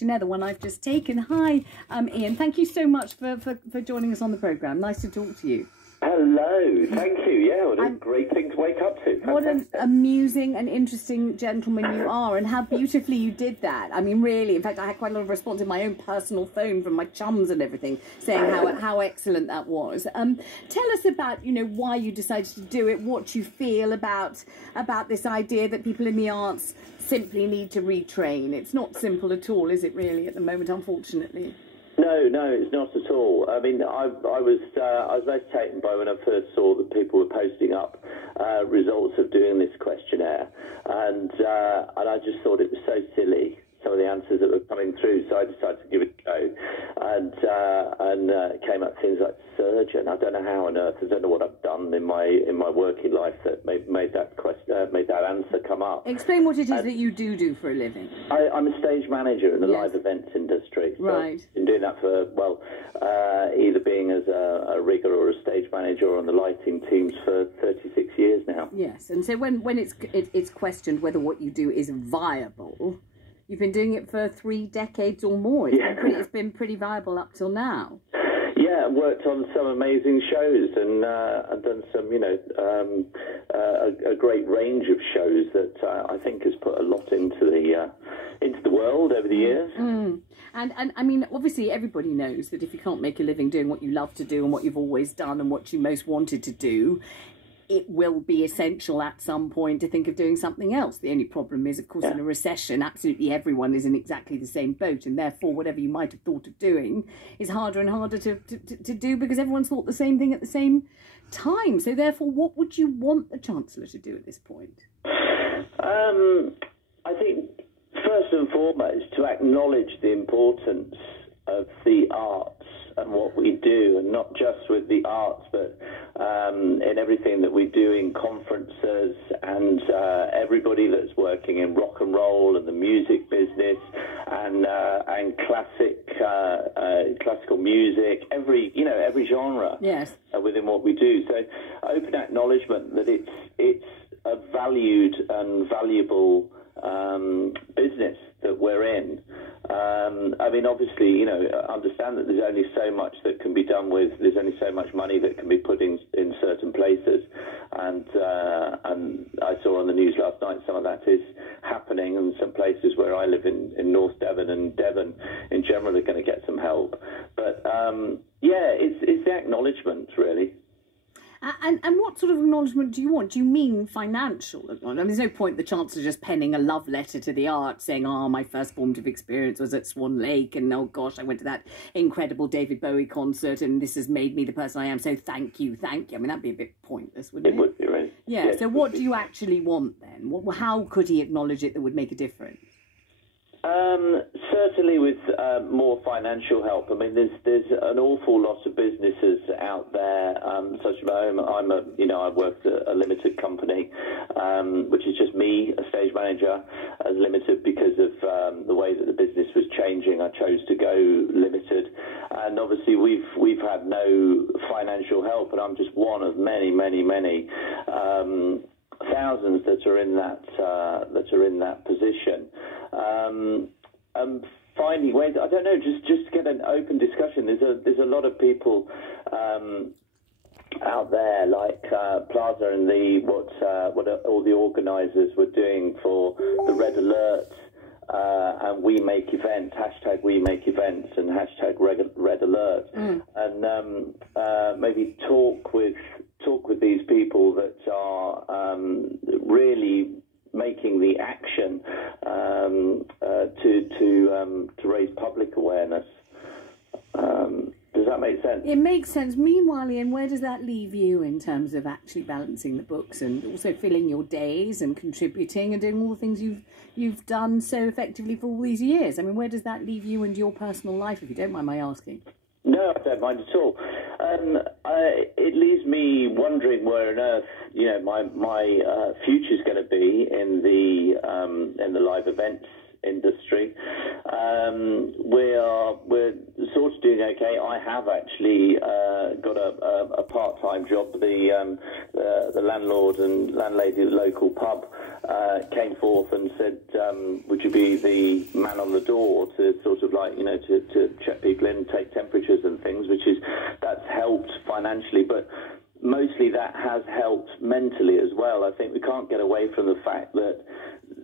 The one I've just taken. Hi, Ian. Thank you so much for joining us on the programme. Nice to talk to you. Hello, thank you. Yeah, what a great thing to wake up to. Fantastic. What an amusing and interesting gentleman you are, and how beautifully you did that. I mean, really, in fact, I had quite a lot of response in my own personal phone from my chums and everything, saying how excellent that was. Tell us about, why you decided to do it, what you feel about this idea that people in the arts simply need to retrain. It's not simple at all, is it, really, at the moment, unfortunately? No, it's not at all. I mean, I was most taken by when I first saw that people were posting up results of doing this questionnaire, and I just thought it was so silly, some of the answers that were coming through. So I decided to give it a go, and came up with things like surgeon. I don't know how on earth. I don't know what I've done in my working life that made that answer come up. Explain what it is that you do for a living. I'm a stage manager in the live events industry. So right. I've been doing that for, either being as a rigger or a stage manager or on the lighting teams for 36 years now. Yes, and so when it's questioned whether what you do is viable, you've been doing it for 3 decades or more. It's been pretty viable up till now. Yeah, worked on some amazing shows and done some, a great range of shows that I think has put a lot into the world over the years. Mm. And I mean, obviously everybody knows that if you can't make a living doing what you love to do and what you've always done and what you most wanted to do, it will be essential at some point to think of doing something else. The only problem is, of course, in a recession, absolutely everyone is in exactly the same boat, and therefore whatever you might have thought of doing is harder and harder to do because everyone's thought the same thing at the same time. So therefore, what would you want the Chancellor to do at this point? I think, first and foremost, to acknowledge the importance of the arts and what we do, and not just with the arts, but in everything that we do in conferences, and everybody that's working in rock and roll and the music business and classical music, every genre within what we do. So open acknowledgement that it's a valued and valuable business that we're in. I mean, obviously, understand that there's only so much that can be done there's only so much money that can be put in certain places. And I saw on the news last night some of that is happening, and some places where I live in North Devon and Devon in general are going to get some help. But, it's the acknowledgement, really. And what sort of acknowledgement do you want? Do you mean financial acknowledgement? I mean, there's no point the Chancellor just penning a love letter to the arts saying, my first formative experience was at Swan Lake, and oh gosh, I went to that incredible David Bowie concert and this has made me the person I am, so thank you. I mean, that'd be a bit pointless, wouldn't it? It would be, right? Yeah, yes, so what do you actually want then? How could he acknowledge it that would make a difference? Certainly with more financial help. I mean, there's an awful lot of businesses out there, such as I work at a limited company, which is just me, a stage manager, as limited because of the way that the business was changing. I chose to go limited, and obviously we've had no financial help, and I'm just one of many thousands that are in that position. Finding ways, I don't know, just to get an open discussion. There's a lot of people out there, like Plaza and what all the organisers were doing for the Red Alert and We Make Events, hashtag We Make Events and hashtag Red Alert, and maybe talk with these people that are really making the action to raise public awareness. Does that make sense? It makes sense. Meanwhile, Ian, where does that leave you in terms of actually balancing the books and also filling your days and contributing and doing all the things you've done so effectively for all these years? I mean, where does that leave you and your personal life, if you don't mind my asking? No, I don't mind at all. It leaves me wondering where on earth, my future's going to be in the live events industry. We're sort of doing okay. I have actually got a part-time job. The landlord and landlady of the local pub came forth and said, would you be the man on the door to sort of like, to check people in, take temperatures and things, that's helped financially, but mostly that has helped mentally as well. I think we can't get away from the fact that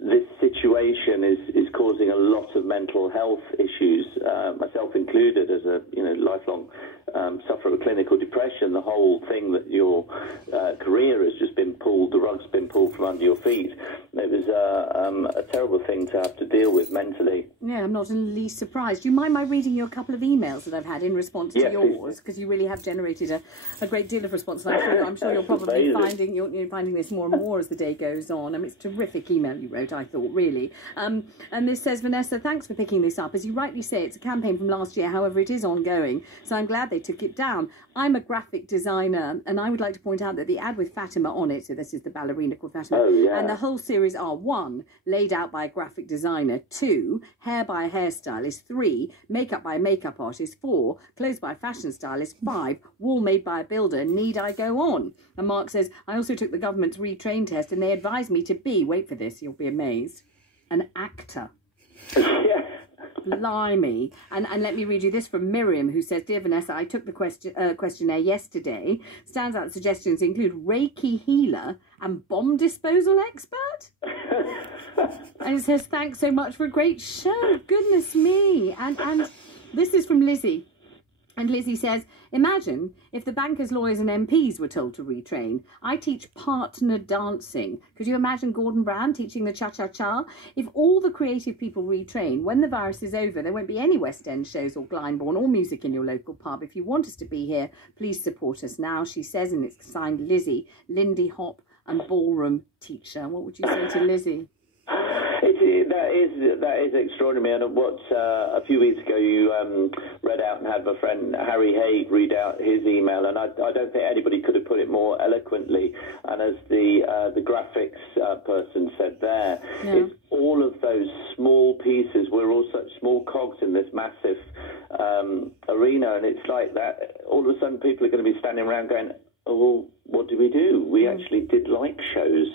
this situation is causing a lot of mental health issues, myself included, as a lifelong sufferer of clinical depression. The whole thing that your career has just been pulled, the rug's been pulled from under your feet. It was a terrible thing to have to deal with mentally. Yeah, I'm not in the least surprised. Do you mind my reading you a couple of emails that I've had in response to yours? Because you really have generated a great deal of response. And I'm sure you're probably finding this more and more as the day goes on. I mean, it's a terrific email you wrote, I thought, really. And this says, Venessa, thanks for picking this up. As you rightly say, it's a campaign from last year. However, it is ongoing. So I'm glad they took it down. I'm a graphic designer, and I would like to point out that the ad with Fatima on it, so this is the ballerina called Fatima, and the whole series are 1, laid out by a graphic designer, 2, hair by a hairstylist, 3, makeup by a makeup artist, 4, clothes by a fashion stylist, 5, wall made by a builder. Need I go on? And Mark says, I also took the government's retrain test, and they advised me to be, wait for this, you'll be amazed, an actor. Yeah. Blimey. And let me read you this from Miriam, who says, Dear Venessa, I took the questionnaire yesterday. Stands out suggestions include Reiki healer and bomb disposal expert. And it says, thanks so much for a great show. Goodness me. And this is from Lizzie. And Lizzie says, imagine if the bankers, lawyers and MPs were told to retrain. I teach partner dancing. Could you imagine Gordon Brown teaching the cha-cha-cha? If all the creative people retrain, when the virus is over, there won't be any West End shows or Glyndebourne or music in your local pub. If you want us to be here, please support us now, she says, and it's signed Lizzie, Lindy Hop and ballroom teacher. What would you say to Lizzie? That is extraordinary. And what a few weeks ago you read out and had my friend Harry Haig read out his email, and I don't think anybody could have put it more eloquently. And as the graphics person said there, it's all of those small pieces. We're all such small cogs in this massive arena, and it's like that. All of a sudden, people are going to be standing around going, "Oh, well, what do we do? We actually did like shows."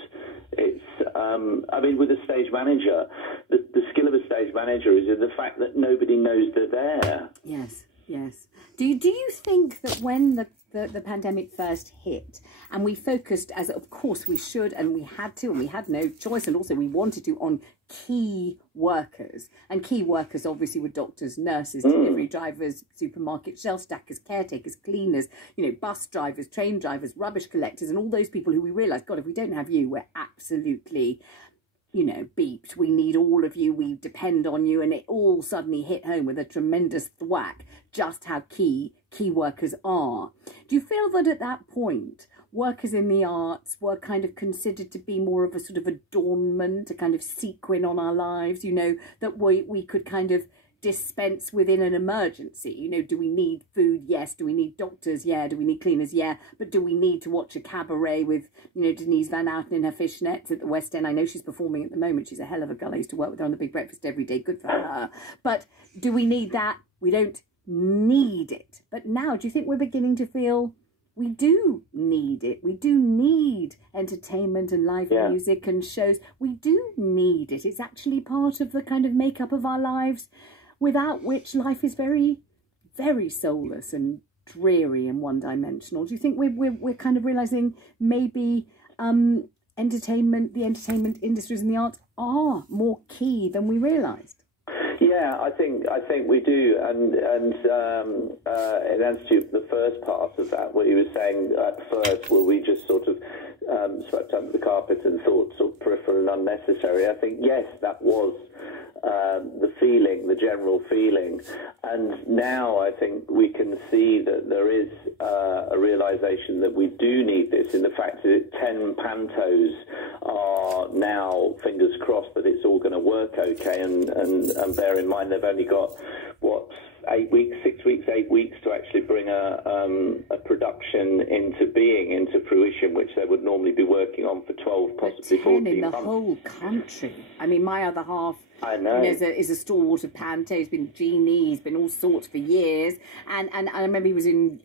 It's, I mean, with a stage manager, the skill of a stage manager is in the fact that nobody knows they're there. Yes, yes. Do you think that when the pandemic first hit and we focused, as of course we should and we had to and we had no choice and also we wanted to, on key workers, and key workers obviously were doctors, nurses, delivery drivers, supermarket shelf stackers, caretakers, cleaners, bus drivers, train drivers, rubbish collectors, and all those people who we realised, God, if we don't have you, we're absolutely, beeped. We need all of you. We depend on you. And it all suddenly hit home with a tremendous thwack just how key workers are. Do you feel that at that point, workers in the arts were kind of considered to be more of a sort of adornment, a kind of sequin on our lives, that we could kind of dispense within an emergency? Do we need food? Yes. Do we need doctors? Yeah. Do we need cleaners? Yeah. But do we need to watch a cabaret with, Denise Van Outen in her fishnets at the West End? I know she's performing at the moment. She's a hell of a girl. I used to work with her on The Big Breakfast every day. Good for her. But do we need that? We don't need it. But now, do you think we're beginning to feel we do need it? We do need entertainment and live music and shows. We do need it. It's actually part of the kind of makeup of our lives, without which life is very, very soulless and dreary and one-dimensional. Do you think we're kind of realising maybe the entertainment industries and the arts are more key than we realised? Yeah, I think we do, and in answer to the first part of that, what he was saying at first, were we just sort of swept under the carpet and thought sort of peripheral and unnecessary? I think yes, that was the general feeling, and now I think we can see that there is a realisation that we do need this, in the fact that 10 pantos are now, fingers crossed, that it's all going to work okay, and bear in mind they've only got, 8 weeks to actually bring a production into fruition, which they would normally be working on for 12, possibly 14 in the months. Whole country. I mean, my other half I know. Is a stalwart of Panto. He's been genie. He's been all sorts for years. And I remember he was in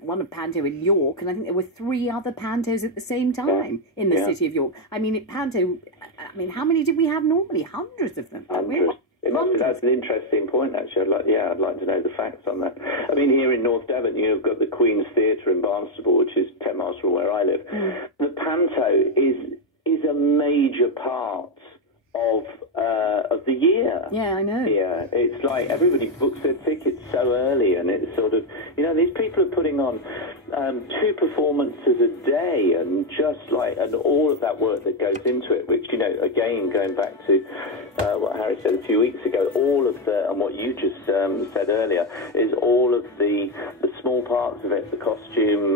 one of Panto in York, and I think there were 3 other Pantos at the same time in the city of York. I mean, Panto. I mean, how many did we have normally? Hundreds of them. Hundreds. That's an interesting point, actually. I'd like to know the facts on that. I mean, here in North Devon, you've got the Queen's Theatre in Barnstaple, which is 10 miles from where I live. The Panto is a major part of the year. Yeah, I know. Yeah, it's like everybody books their tickets so early, and it's sort of, these people are putting on 2 performances a day, and and all of that work that goes into it, which, again, going back to what Harry said a few weeks ago, all of and what you just said earlier, is all of the small parts of it, the costume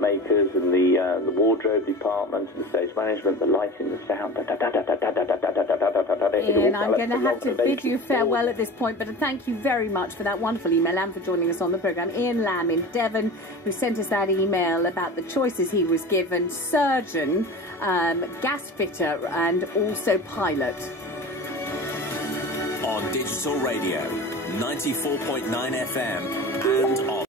makers and the wardrobe department and the stage management, the lighting, the sound, Ian, I'm going to have to bid you farewell at this point, but thank you very much for that wonderful email and for joining us on the programme. Ian Lamb in Devon, who sent us that email about the choices he was given: surgeon, gas fitter, and also pilot. On digital radio, 94.9 FM.